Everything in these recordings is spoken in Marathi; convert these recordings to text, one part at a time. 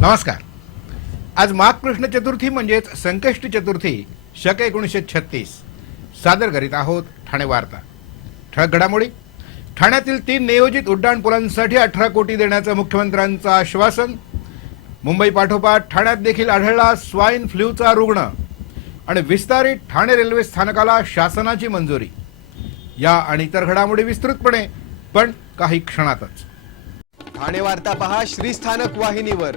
नमस्कार. आज माघकृष्ण चतुर्थी म्हणजेच संकष्टी चतुर्थी शक एकोणीसशे छत्तीस. सादर करीत आहोत ठाणे वार्ता. ठळक घडामोडी. ठाण्यातील तीन नियोजित उड्डाणपुलांसाठी अठरा कोटी देण्याचं मुख्यमंत्र्यांचं आश्वासन. मुंबई पाठोपाठ ठाण्यात देखील आढळला स्वाईन फ्ल्यूचा रुग्ण. आणि विस्तारित ठाणे रेल्वे स्थानकाला शासनाची मंजुरी. या आणि इतर घडामोडी विस्तृतपणे पण काही क्षणातच. ठाणे वार्ता पहा श्रीस्थानक वाहिनीवर.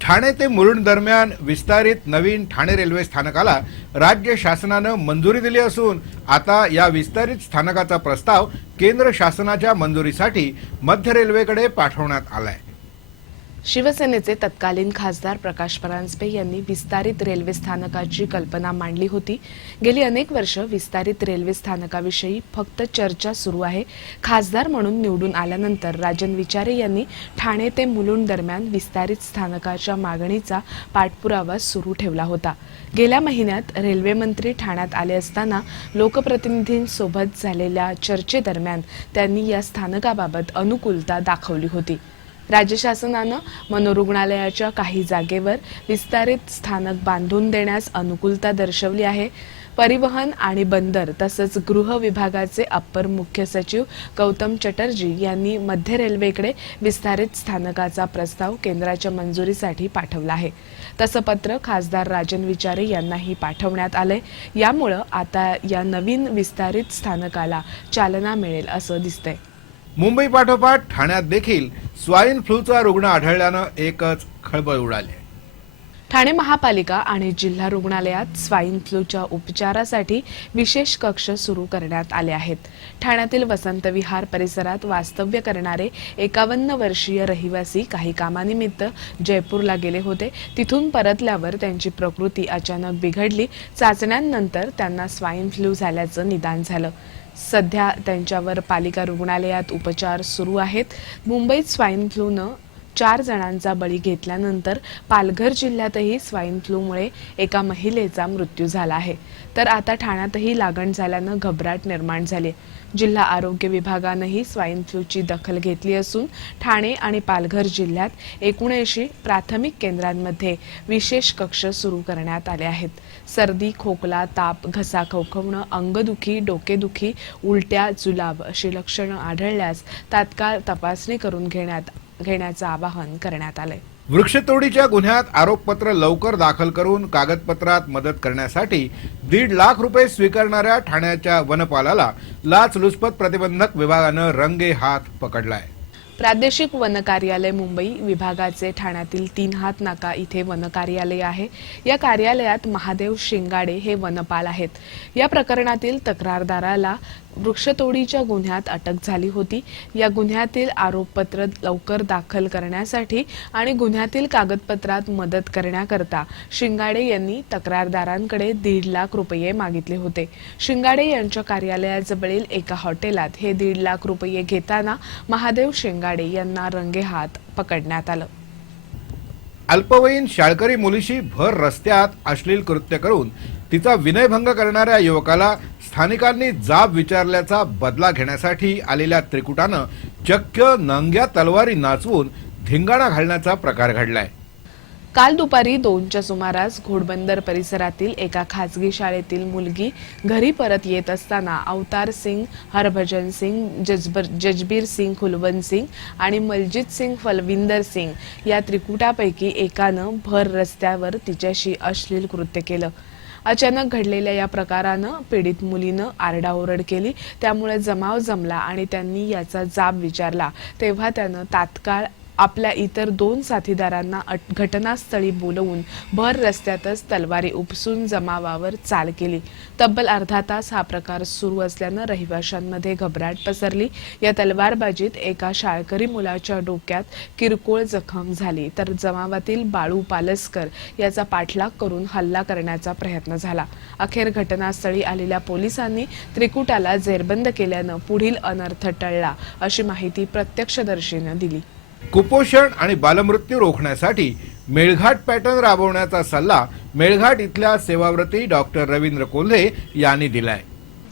ठाणे ते मुरुड दरम्यान विस्तारित नवीन ठाणे रेल्वे स्थानकाला राज्य शासनानं मंजुरी दिली असून आता या विस्तारित स्थानकाचा प्रस्ताव केंद्र शासनाच्या मंजुरीसाठी मध्य रेल्वेकडे पाठवण्यात आलाय. शिवसेनेचे तत्कालीन खासदार प्रकाश परांजपे यांनी विस्तारित रेल्वे स्थानकाची कल्पना मांडली होती. गेली अनेक वर्ष विस्तारित रेल्वे स्थानकाविषयी फक्त चर्चा सुरू आहे. खासदार म्हणून निवडून आल्यानंतर राजन विचारे यांनी ठाणे ते मुलुंड दरम्यान विस्तारित स्थानकाच्या मागणीचा पाठपुरावा सुरू ठेवला होता. गेल्या महिन्यात रेल्वेमंत्री ठाण्यात आले असताना लोकप्रतिनिधींसोबत झालेल्या चर्चेदरम्यान त्यांनी या स्थानकाबाबत अनुकूलता दाखवली होती. राज्य शासनानं मनोरुग्णालयाच्या काही जागेवर विस्तारित स्थानक बांधून देण्यास अनुकूलता दर्शवली आहे. परिवहन आणि बंदर तसंच गृह विभागाचे अप्पर मुख्य सचिव गौतम चटर्जी यांनी मध्य रेल्वेकडे विस्तारित स्थानकाचा प्रस्ताव केंद्राच्या मंजुरीसाठी पाठवला आहे. तसं पत्र खासदार राजन विचारे यांनाही पाठवण्यात आले यामुळं आता या नवीन विस्तारित स्थानकाला चालना मिळेल असं दिसतंय. मुंबई पाठोपाठ ठाण्यात देखील स्वाईन फ्लूचा रुग्ण आढळल्यानं एकच खळबळ उडाली. ठाणे महापालिका आणि जिल्हा रुग्णालयात स्वाईन फ्लूच्या उपचारासाठी विशेष कक्ष सुरू करण्यात आले आहेत. ठाण्यातील वसंत विहार परिसरात वास्तव्य करणारे एकावन्न वर्षीय रहिवासी काही कामानिमित्त जयपूरला गेले होते. तिथून परतल्यावर त्यांची प्रकृती अचानक बिघडली. चाचण्यांनंतर त्यांना स्वाईन फ्लू झाल्याचं निदान झालं. सध्या त्यांच्यावर पालिका रुग्णालयात उपचार सुरू आहेत. मुंबईत स्वाईन फ्लूनं चार जणांचा बळी घेतल्यानंतर पालघर जिल्ह्यातही स्वाईन फ्लूमुळे एका महिलेचा मृत्यू झाला आहे. तर आता ठाण्यातही लागण झाल्यानं घबराट निर्माण झाली आहे. जिल्हा आरोग्य विभागानंही स्वाईन फ्लूची दखल घेतली असून ठाणे आणि पालघर जिल्ह्यात एकोणऐंशी प्राथमिक केंद्रांमध्ये विशेष कक्ष सुरू करण्यात आले आहेत. सर्दी खोकला ताप घसा खवखवणं अंगदुखी डोकेदुखी उलट्या जुलाब अशी लक्षणं आढळल्यास तात्काळ तपासणी करून घेण्यात घेण्याचं आवाहन करण्यात आलंय. वृक्षतोडीच्या गुन्ह्यात आरोपपत्र लवकर दाखल करून कागदपत्रात मदत करण्यासाठी दीड लाख रुपये स्वीकारणाऱ्या ठाण्याच्या वनपालाला लाचलुचपत प्रतिबंधक विभागानं रंगे हात पकडलाय. प्रादेशिक वन कार्यालय मुंबई विभागाचे ठाण्यातील तीन हात नाका इथे वन कार्यालय आहे. या कार्यालयात महादेव शिंगाडे हे वनपाल आहेत. या प्रकरणातील तक्रारदाराला वृक्षतोडीच्या गुन्ह्यात अटक झाली होती. या गुन्ह्यातील आरोपपत्र लवकर दाखल करण्यासाठी आणि गुन्ह्यातील कागदपत्रात मदत करण्याकरता शिंगाडे यांनी तक्रारदारांकडे दीड लाख रुपये मागितले होते. शिंगाडे यांच्या कार्यालयाजवळील एका हॉटेलात हे दीड लाख रुपये घेताना महादेव शिंगाडे यांना रंगेहात पकडण्यात आलं. अल्पवयीन शाळकरी मुलीशी भर रस्त्यात अश्लील कृत्य करून तिचा विनयभंग करणाऱ्या युवकाला स्थानिकांनी जाब विचारल्याचा बदला घेण्यासाठी आलेल्या त्रिकुटानं चक्क नंग्या तलवारी नाचवून धिंगाणा घालण्याचा प्रकार घडलाय. काल दुपारी दोनच्या सुमारास घोडबंदर परिसरातील एका खाजगी शाळेतील मुलगी घरी परत येत असताना अवतार सिंग हरभजन सिंग जजबर जजबीर सिंग खुलवंत सिंग आणि मलजित सिंग फलविंदर सिंग या त्रिकुटापैकी एकानं भर रस्त्यावर तिच्याशी अश्लील कृत्य केलं. अचानक घडलेल्या या प्रकारानं पीडित मुलीनं आरडाओरड केली. त्यामुळे जमाव जमला आणि त्यांनी याचा जाब विचारला. तेव्हा त्यानं तात्काळ आपल्या इतर दोन साथीदारांना अट- घटनास्थळी बोलवून भर रस्त्यातच तलवारी उपसून जमावावर चाल केली. तब्बल अर्धा तास हा प्रकार सुरू असल्यानं रहिवाशांमध्ये घबराट पसरली. या तलवारबाजीत एका शाळकरी मुलाच्या डोक्यात किरकोळ जखम झाली. तर जमावातील बाळू पालसकर याचा पाठलाग करून हल्ला करण्याचा प्रयत्न झाला. अखेर घटनास्थळी आलेल्या पोलिसांनी त्रिकुटाला जेरबंद केल्यानं पुढील अनर्थ टळला अशी माहिती प्रत्यक्षदर्शीनं दिली. कुपोषण आणि बालमृत्यू रोखण्यासाठी मेळघाट पॅटर्न राबवण्याचा सल्ला मेळघाट इथल्या सेवाव्रती डॉक्टर रवींद्र कोल्हे यांनी दिलाय.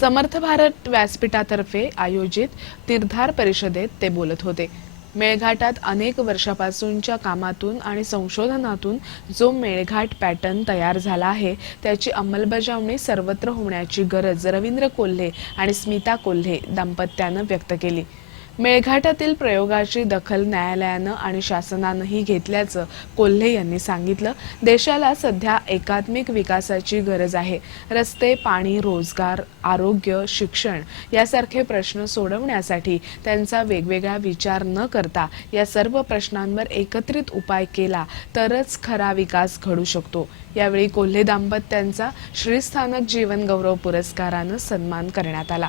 समर्थ भारत व्यासपीठातर्फे आयोजित तीर्थार परिषदेत ते बोलत होते. मेळघाटात अनेक वर्षापासूनच्या कामातून आणि संशोधनातून जो मेळघाट पॅटर्न तयार झाला आहे त्याची अंमलबजावणी सर्वत्र होण्याची गरज रवींद्र कोल्हे आणि स्मिता कोल्हे दाम्पत्यानं व्यक्त केली. मेळघाटातील प्रयोगाची दखल न्यायालयानं आणि शासनानंही घेतल्याचं कोल्हे यांनी सांगितलं. देशाला सध्या एकात्मिक विकासाची गरज आहे. रस्ते पाणी रोजगार आरोग्य शिक्षण यासारखे प्रश्न सोडवण्यासाठी त्यांचा वेगवेगळा विचार न करता या सर्व प्रश्नांवर एकत्रित उपाय केला तरच खरा विकास घडू शकतो. यावेळी कोल्हे दाम्पत्यांचा श्रीस्थानक जीवन गौरव पुरस्कारानं सन्मान करण्यात आला.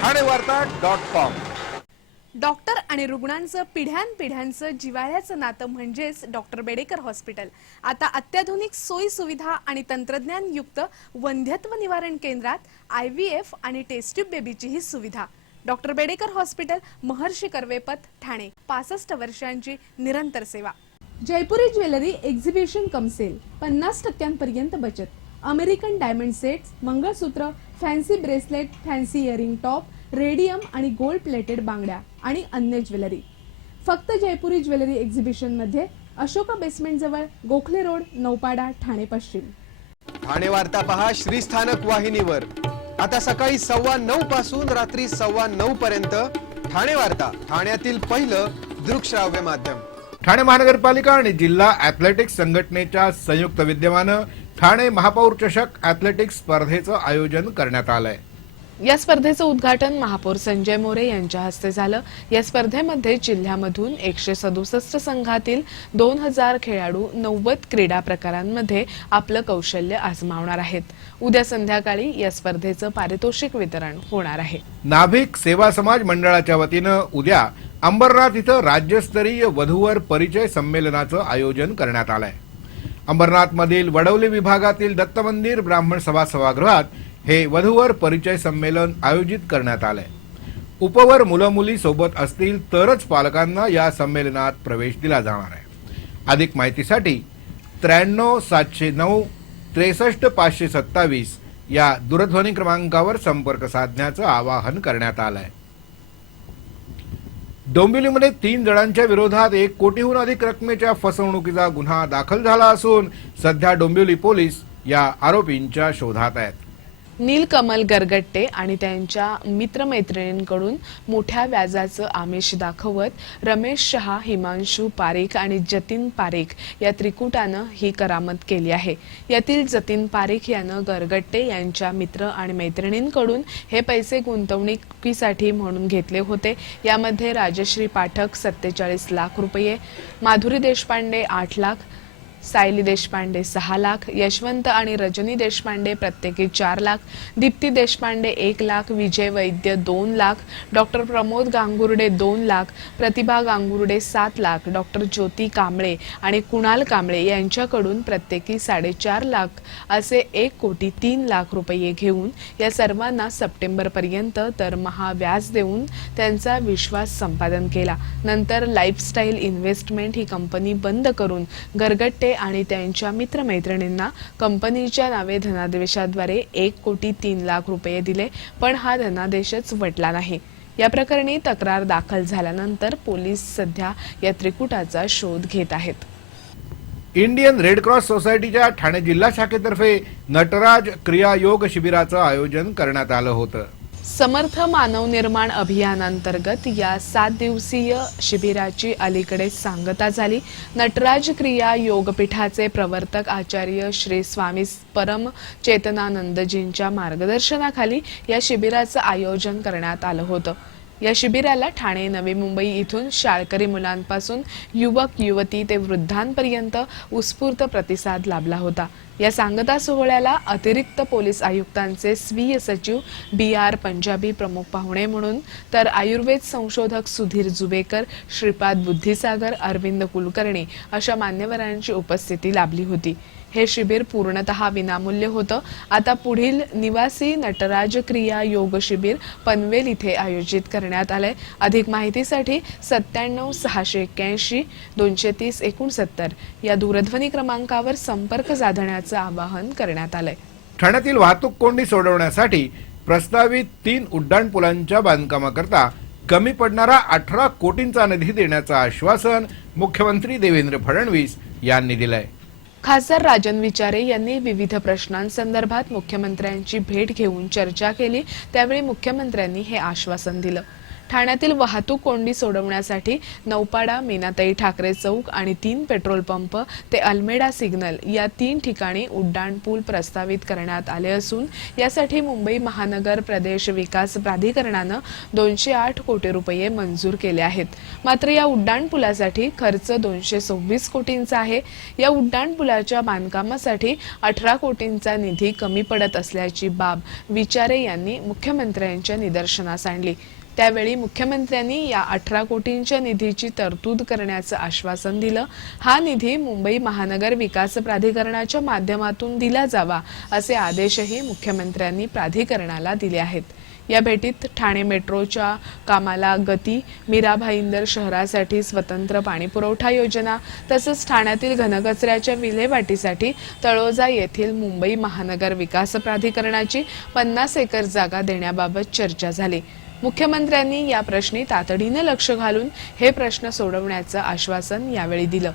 ठाणे वार्ता डॉट कॉम डॉक्टर आणि रुग्णांचं पिढ्यानपिढ्यांचं जिवाळ्याचं नातं म्हणजेच डॉक्टर बेडेकर हॉस्पिटल. आता अत्याधुनिक सोयी सुविधा आणि तंत्रज्ञान युक्त वंध्यत्व निवारण केंद्रात आय व्ही एफ आणि टेस्ट्यूब बेबीची ही सुविधा. Doctor Bedekar hospital Maharshi Karvepath Thane. पासष्ट वर्षांची निरंतर सेवा. Jaipuri jewellery exhibition cum sale. पन्नास टक्क्यांपर्यंत बचत. American diamond sets mangalsutra fancy bracelet fancy earring top radium आणि गोल्ड प्लेटेड बांगड्या आणि अन्य ज्वेलरी. फक्त जयपुरी ज्वेलरी एक्झिबिशनमध्ये अशोका बेसमेंट जवळ गोखले रोड नौपाडा ठाणे पश्चिम. ठाणे वार्ता पहा श्रीस्थानक वाहिनीवर. आता सकाळी सव्वा नऊ पासून रात्री सव्वा नऊ पर्यंत ठाणे वार्ता ठाण्यातील पहिलं दृकश्राव्य माध्यम. ठाणे महानगरपालिका आणि जिल्हा ॲथलेटिक्स संघटनेच्या संयुक्त विद्यमानं ठाणे महापौर चषक ॲथलेटिक्स स्पर्धेचं आयोजन करण्यात आलंय. या स्पर्धेचं उद्घाटन महापौर संजय मोरे यांच्या हस्ते झालं. या स्पर्धेमध्ये जिल्ह्यामधून एकशे सदुसष्ट संघातील दोन हजार खेळाडू नव्वद क्रीडा प्रकारांमध्ये आपलं कौशल्य आजमावणार आहेत. उद्या संध्याकाळी या स्पर्धेचं पारितोषिक वितरण होणार आहे. नाभिक सेवा समाज मंडळाच्या वतीनं उद्या अंबरनाथ इथं राज्यस्तरीय वधूवर परिचय संमेलनाचं आयोजन करण्यात आलंय. अंबरनाथमधील वडवली विभागातील दत्त मंदिर ब्राह्मण सभा सभागृहात हे वधूवर परिचय संमेलन आयोजित करण्यात आलंय. उपवर मुलं मुली सोबत असतील तरच पालकांना या संमेलनात प्रवेश दिला जाणार आहे. अधिक माहितीसाठी त्र्याण्णव सातशे नऊ त्रेसष्ट पाचशे सत्तावीस या दूरध्वनी क्रमांकावर संपर्क साधण्याचं आवाहन करण्यात आलं आहे डोंबिवलीमध्ये तीन जणांच्या विरोधात एक कोटीहून अधिक रकमेच्या फसवणुकीचा गुन्हा दाखल झाला असून सध्या डोंबिवली पोलीस या आरोपींच्या शोधात आहेत. नीलकमल गरगट्टे आणि त्यांच्या मित्रमैत्रिणींकडून मोठ्या व्याजाचं आमिष दाखवत रमेश शहा हिमांशू पारेख आणि जतीन पारेख या त्रिकुटानं ही करामत केली आहे. यातील जतीन पारेख यानं गरगट्टे यांच्या मित्र आणि मैत्रिणींकडून हे पैसे गुंतवणुकीसाठी म्हणून घेतले होते. यामध्ये राजश्री पाठक सत्तेचाळीस लाख रुपये माधुरी देशपांडे आठ लाख सायली देशपांडे सहा लाख यशवंत आणि रजनी देशपांडे प्रत्येकी चार लाख दीप्ती देशपांडे एक लाख विजय वैद्य दोन लाख डॉक्टर प्रमोद गांगुर्डे दोन लाख प्रतिभा गांगुर्डे सात लाख डॉक्टर ज्योती कांबळे आणि कुणाल कांबळे यांच्याकडून प्रत्येकी साडेचार लाख असे एक कोटी तीन लाख रुपये घेऊन या सर्वांना सप्टेंबरपर्यंत दरमहा व्याज देऊन त्यांचा विश्वास संपादन केला. नंतर लाईफस्टाईल इन्व्हेस्टमेंट ही कंपनी बंद करून गरगट्टे आणि त्यांच्या मित्रमैत्रिणींना कंपनीच्या नावे धनादेशाद्वारे एक कोटी तीन लाख रुपये दिले पण हा धनादेशच वटला नाही. या प्रकरणी तक्रार दाखल झाल्यानंतर पोलीस सध्या या त्रिकुटाचा शोध घेत आहेत. इंडियन रेड क्रॉस सोसायटीच्या ठाणे जिल्हा शाखेतर्फे नटराज क्रिया योग शिबिराचं आयोजन करण्यात आलं होतं. समर्थ मानव निर्माण अभियानांतर्गत या सात दिवसीय शिबिराची अलीकडे सांगता झाली. नटराज क्रिया योगपीठाचे प्रवर्तक आचार्य श्री स्वामी परम चेतनानंदजींच्या मार्गदर्शनाखाली या शिबिराचं आयोजन करण्यात आलं होतं. या शिबिराला ठाणे नवी मुंबई इथून शाळकरी मुलांपासून युवक युवती ते वृद्धांपर्यंत उत्स्फूर्त प्रतिसाद लाभला होता. या सांगता सोहळ्याला अतिरिक्त पोलीस आयुक्तांचे स्वीय सचिव बी आर पंजाबी प्रमुख पाहुणे म्हणून तर आयुर्वेद संशोधक सुधीर जुबेकर श्रीपाद बुद्धिसागर अरविंद कुलकर्णी अशा मान्यवरांची उपस्थिती लाभली होती. हे शिबिर पूर्णतः विनामूल्य होतं. आता पुढील निवासी नटराज क्रिया योग शिबिर पनवेल इथे आयोजित करण्यात आलंय. अधिक माहितीसाठी सत्त्याण्णव सहाशे एक्क्याऐंशी दोनशे तीस एकोणसत्तर या दूरध्वनी क्रमांकावर संपर्क साधण्याचं आवाहन करण्यात आलंय. ठाण्यातील वाहतूक कोंडी सोडवण्यासाठी प्रस्तावित तीन उड्डाणपुलांच्या बांधकामाकरता कमी पडणारा अठरा कोटींचा निधी देण्याचं आश्वासन मुख्यमंत्री देवेंद्र फडणवीस यांनी दिलंय. खासदार राजन विचारे यांनी विविध प्रश्नांसंदर्भात मुख्यमंत्र्यांची भेट घेऊन चर्चा केली. त्यावेळी मुख्यमंत्र्यांनी हे आश्वासन दिलं. ठाण्यातील वाहतूक कोंडी सोडवण्यासाठी नौपाडा मीनाताई ठाकरे चौक आणि तीन पेट्रोल पंप ते अल्मेडा सिग्नल या तीन ठिकाणी उड्डाण पूल प्रस्तावित करण्यात आले असून यासाठी मुंबई महानगर प्रदेश विकास प्राधिकरणानं दोनशे आठ कोटी रुपये मंजूर केले आहेत. मात्र या उड्डाण पुलासाठी खर्च दोनशे सव्वीस कोटींचा आहे. या उड्डाण पुलाच्या बांधकामासाठी अठरा कोटींचा निधी कमी पडत असल्याची बाब विचारे यांनी मुख्यमंत्र्यांच्या निदर्शनास आणली. त्यावेळी मुख्यमंत्र्यांनी या अठरा कोटींच्या निधीची तरतूद करण्याचं आश्वासन दिलं. हा निधी मुंबई महानगर विकास प्राधिकरणाच्या माध्यमातून दिला जावा असे आदेशही मुख्यमंत्र्यांनी प्राधिकरणाला दिले आहेत. या भेटीत ठाणे मेट्रोच्या कामाला गती मीरा भाईंदर शहरासाठी स्वतंत्र पाणीपुरवठा योजना तसंच ठाण्यातील घनकचऱ्याच्या विल्हेवाटीसाठी तळोजा येथील मुंबई महानगर विकास प्राधिकरणाची पन्नास एकर जागा देण्याबाबत चर्चा झाली. मुख्यमंत्र्यांनी या प्रश्नी तातडीनं लक्ष घालून हे प्रश्न सोडवण्याचं आश्वासन यावेळी दिलं.